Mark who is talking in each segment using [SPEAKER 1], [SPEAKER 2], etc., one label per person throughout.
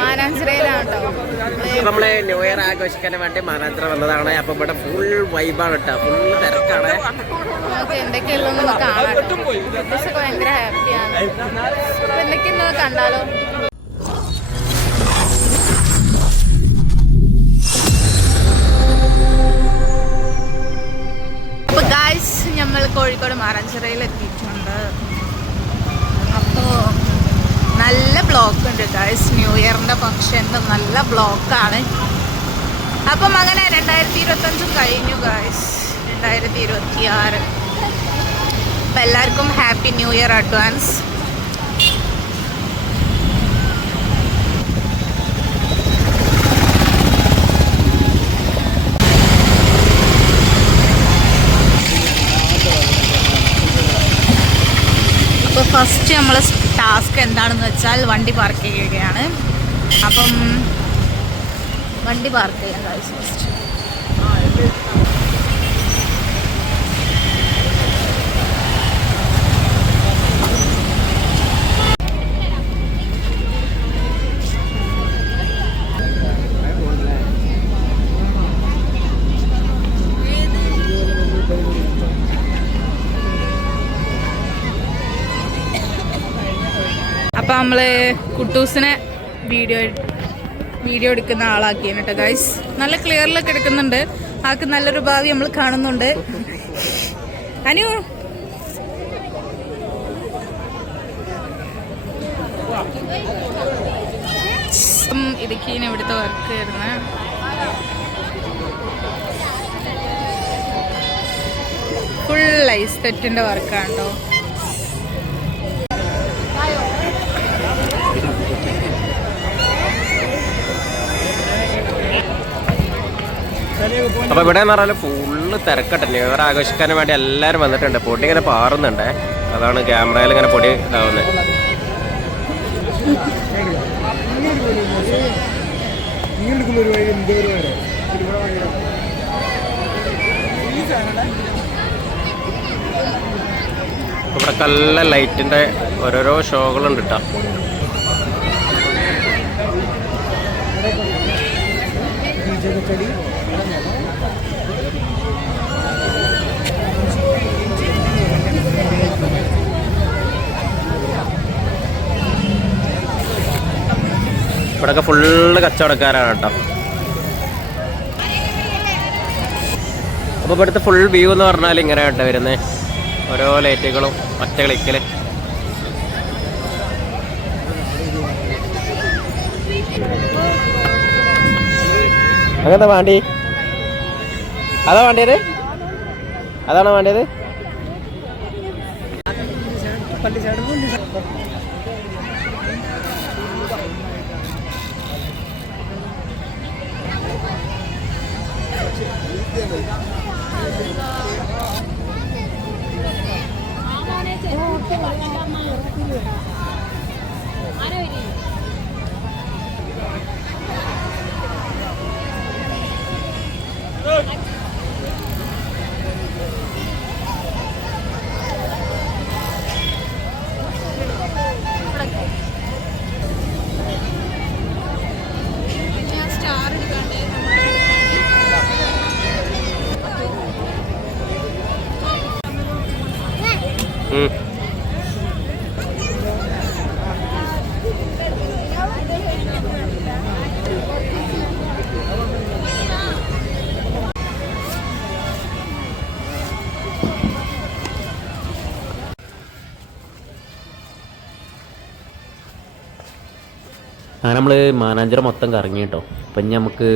[SPEAKER 1] മാനാഞ്ചിറയിലാണ്?
[SPEAKER 2] നമ്മൾ new year ആഘോഷിക്കാൻ വേണ്ടി മാനാഞ്ചിറ വന്നതാണ്. അപ്പൊ ഇവിടെ ഫുൾ വൈബാണ് കേട്ടോ ഫുൾ തിരക്കാണ്.
[SPEAKER 1] എന്തൊക്കെയുള്ളതെന്ന് കാണാം. ഭയങ്കര ഹാപ്പിയാണ് എന്തൊക്കെയുള്ളത് കണ്ടാലോ. കോഴിക്കോട് മാറാഞ്ചിറയിൽ എത്തിയിട്ടുണ്ട് അപ്പോ നല്ല ബ്ലോക്ക് ഉണ്ട് ഗൈസ് ന്യൂ ഇയറിന്റെ ഫംഗ്ഷന്റെ നല്ല ബ്ലോക്കാണ്. അപ്പം അങ്ങനെ രണ്ടായിരത്തി ഇരുപത്തഞ്ചും കഴിഞ്ഞു ഗൈസ് രണ്ടായിരത്തി ഇരുപത്തി ആറ് അപ്പം എല്ലാവർക്കും ഹാപ്പി ന്യൂ ഇയർ അഡ്വാൻസ് അപ്പോൾ ഫസ്റ്റ് നമ്മൾ ടാസ്ക് എന്താണെന്ന് വെച്ചാൽ വണ്ടി പാർക്ക് ചെയ്യുകയാണ്. അപ്പം വണ്ടി പാർക്ക് ചെയ്യാൻ ഗായ്സ് നമ്മൾ കുട്ടൂസിനെ വീഡിയോ വീഡിയോ എടുക്കുന്ന ആളാക്കിയാണ് കേട്ടോ ഗൈസ് നല്ല ക്ലിയറിലൊക്കെ എടുക്കുന്നുണ്ട്. ആൾക്ക് നല്ലൊരു ഭാവി നമ്മൾ കാണുന്നുണ്ട്. അനു ഇടുക്കിന് ഇവിടുത്തെ വർക്ക് ചെയ്യുന്നത് ഫുൾ ഐസ് തെറ്റിന്റെ വർക്കാണ് കേട്ടോ
[SPEAKER 2] അപ്പൊ ഇവിടെ എന്ന് പറഞ്ഞാൽ ഫുള്ള് തിരക്കട്ടെ. ന്യൂ ഇയർ ആഘോഷിക്കാൻ വേണ്ടി എല്ലാവരും വന്നിട്ടുണ്ട്. പൊടി ഇങ്ങനെ പാറുന്നുണ്ട്. അതാണ് ക്യാമറയിൽ ഇങ്ങനെ പൊടി ഇതാവുന്നത് ഇവിടെ നല്ല ലൈറ്റിന്റെ ഓരോരോ ഷോകളുണ്ട് കേട്ടോ ഇവിടെയൊക്കെ ഫുള്ള് കച്ചവടക്കാരാണ് കേട്ടോ. അപ്പോൾ ഇവിടുത്തെ ഫുൾ വ്യൂ എന്ന് പറഞ്ഞാൽ ഇങ്ങനെ കേട്ടോ വരുന്നത് ഓരോ ലൈറ്റുകളും ഒറ്റ ക്ലിക്കിൽ അങ്ങനത്തെ വാണ്ടി? അതാ വേണ്ടിയത്? അതാണോ വേണ്ടിയത്? ഉം. അങ്ങനെ നമ്മൾ മാനാഞ്ചിറ മൊത്തം കറങ്ങി കേട്ടോ അപ്പം ഇനി നമുക്ക്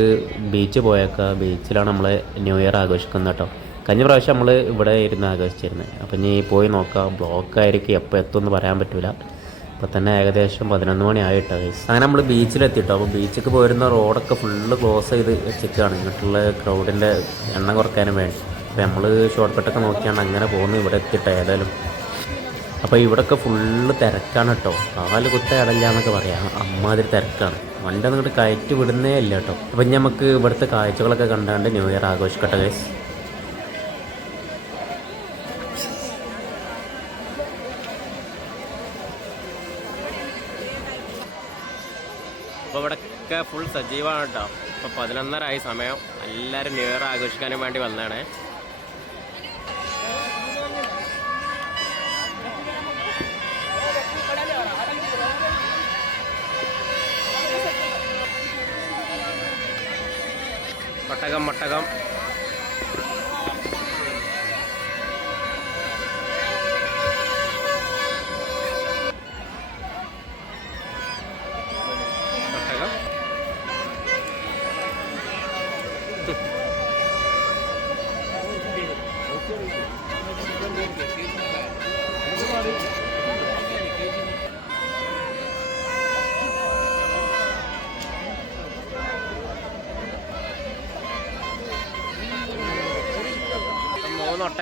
[SPEAKER 2] ബീച്ച് പോയേക്കാം. ബീച്ചിലാണ് നമ്മൾ ന്യൂ ഇയർ ആഘോഷിക്കുന്നത് കേട്ടോ കഴിഞ്ഞ പ്രാവശ്യം നമ്മൾ ഇവിടെ ഇരുന്ന് ആഘോഷിച്ചിരുന്നത് അപ്പം ഇനി പോയി നോക്കാം. ബ്ലോക്ക് ആയിരിക്കും. എപ്പോൾ എത്തുമെന്ന് പറയാൻ പറ്റില്ല അപ്പോൾ തന്നെ ഏകദേശം പതിനൊന്ന് മണി ആയിട്ടോ അങ്ങനെ നമ്മൾ ബീച്ചിലെത്തിട്ടോ അപ്പോൾ ബീച്ചിലേക്ക് പോരുന്ന റോഡൊക്കെ ഫുള്ള് ക്ലോസ് ചെയ്ത് വെച്ചിട്ടാണ് ഇങ്ങോട്ടുള്ള ക്രൗഡിന്റെ എണ്ണം കുറയ്ക്കാനും വേണ്ടി. അപ്പോൾ നമ്മൾ ഷോർട്ട് കട്ടൊക്കെ നോക്കിയാണ് അങ്ങനെ പോകുന്നു ഇവിടെ എത്തിയിട്ടോ ഏതായാലും. അപ്പോൾ ഇവിടെയൊക്കെ ഫുള്ള് തിരക്കാണ് കേട്ടോ കാൽ കുത്ത ഇടല്ല എന്നൊക്കെ പറയാം. അമ്മാതിരി തിരക്കാണ്. വണ്ടി അങ്ങോട്ട് കയറ്റി വിടുന്നേ അല്ല കേട്ടോ അപ്പം നമുക്ക് ഇവിടുത്തെ കാഴ്ചകളൊക്കെ കണ്ടാണ്ട് ന്യൂ ഇയർ ആഘോഷിക്കട്ടെ ഗൈസ് അപ്പോൾ ഇവിടെയൊക്കെ ഫുൾ സജീവമാണ് കേട്ടോ അപ്പോൾ പതിനൊന്നരായി സമയം. എല്ലാവരും ന്യൂ ഇയർ ആഘോഷിക്കാനും വേണ്ടി വന്നതാണ്. മട്ടകം മട്ടകം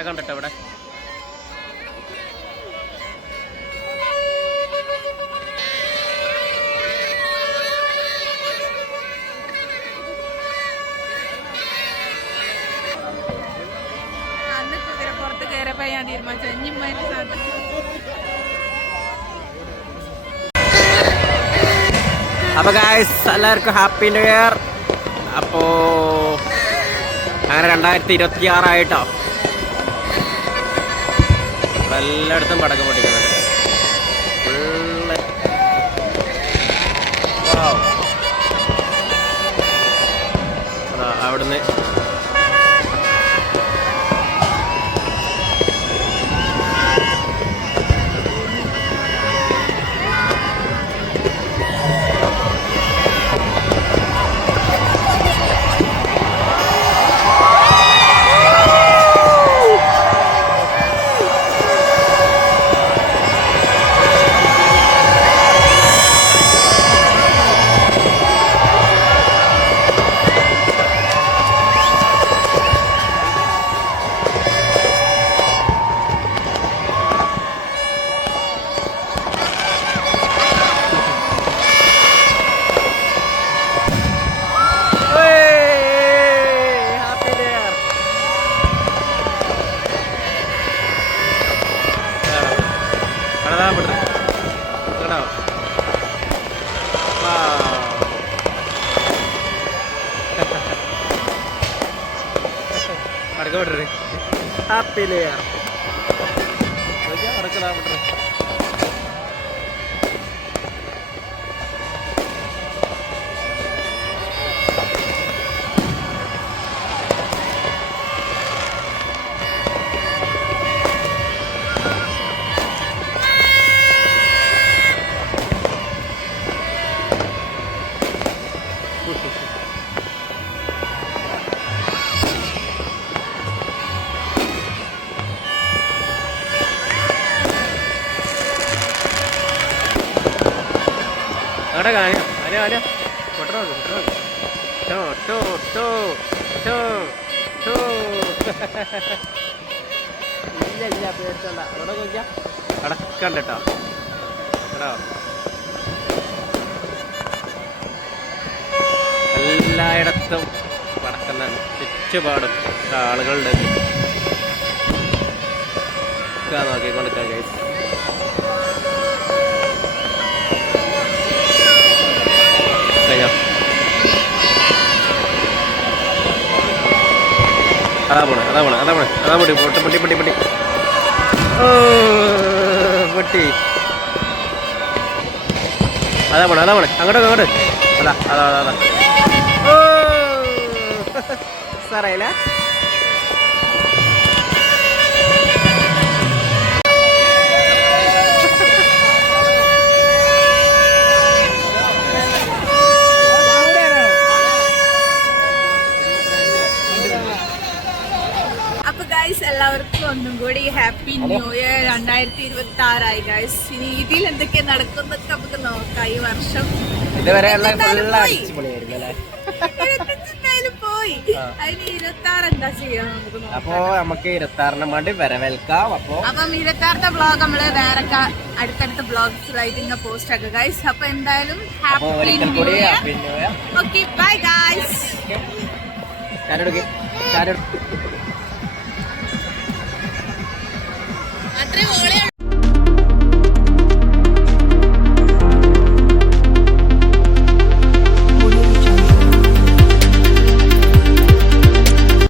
[SPEAKER 2] കേട്ടോ ഇവിടെ
[SPEAKER 1] അന്ന് കയറിയപ്പോ ഞാൻ തീരുമാനിച്ചു ഇനി
[SPEAKER 2] അപ്പൊ ഗായ്സ് എല്ലാവർക്കും ഹാപ്പി ന്യൂ ഇയർ അപ്പോ അങ്ങനെ രണ്ടായിരത്തി ഇരുപത്തി ആറായിട്ടോ എല്ലായിടത്തും പടക്കം. അതാ അവിടുന്ന് പടക്കം വിട്ടേ ഹാപ്പി ന്യൂ ഇയർ അവിടെ കൊട്ടറോ ടോ ടോ ടോ ടോ ടോ ഇല്ല ഇല്ല പേടിച്ചണ്ട. അവിടെ നോക്കിയാ? കടക്കണ്ട കേട്ടോ കേട്ടോ എല്ലായിടത്തും പടക്കുന്നതാണ് ചുറ്റുപാടും ആളുകളുടെ നോക്കിക്കൊണ്ടിരിക്കാം അതാ പോണേ അതാ പോണേ അതാ പോണേ അതാ പൊട്ടി പൊട്ടി പൊട്ടി പൊട്ടി പൊട്ടി ഓ പൊട്ടി അതാ പോണേ അതാ പോണേ അങ്ങോട്ട് അങ്ങോട്ട് അതാ അതാ അതാ
[SPEAKER 1] ഹാപ്പി ന്യൂ ഇയർ രണ്ടായിരത്തി ഇരുപത്തി ആറായി ഗൈസ് ഇനി ഇതിൽ എന്തൊക്കെ നടക്കുന്നൊക്കെ നമുക്ക് നോക്കാം ഈ വർഷം.
[SPEAKER 2] ഫുള്ള്
[SPEAKER 1] പോയി. അതിന് ഇരുപത്തി ആറ് എന്താ ചെയ്യാൻ നമുക്ക്
[SPEAKER 2] അപ്പോ നമുക്ക് ഇരുപത്താറിന് വേണ്ടി വരവേൽക്കാം അപ്പോ
[SPEAKER 1] അപ്പം ഇരുപത്താറത്തെ ബ്ലോഗ് നമ്മൾ വേറെ അടുത്തടുത്ത ബ്ലോഗ്സിലായിട്ട് ഇങ്ങനെ പോസ്റ്റ് ആക്കുക ഗൈസ് അപ്പൊ എന്തായാലും happy new year okay bye guys
[SPEAKER 2] ചാരെടുക്ക് ചാരെടുക്ക്
[SPEAKER 1] അത്രേ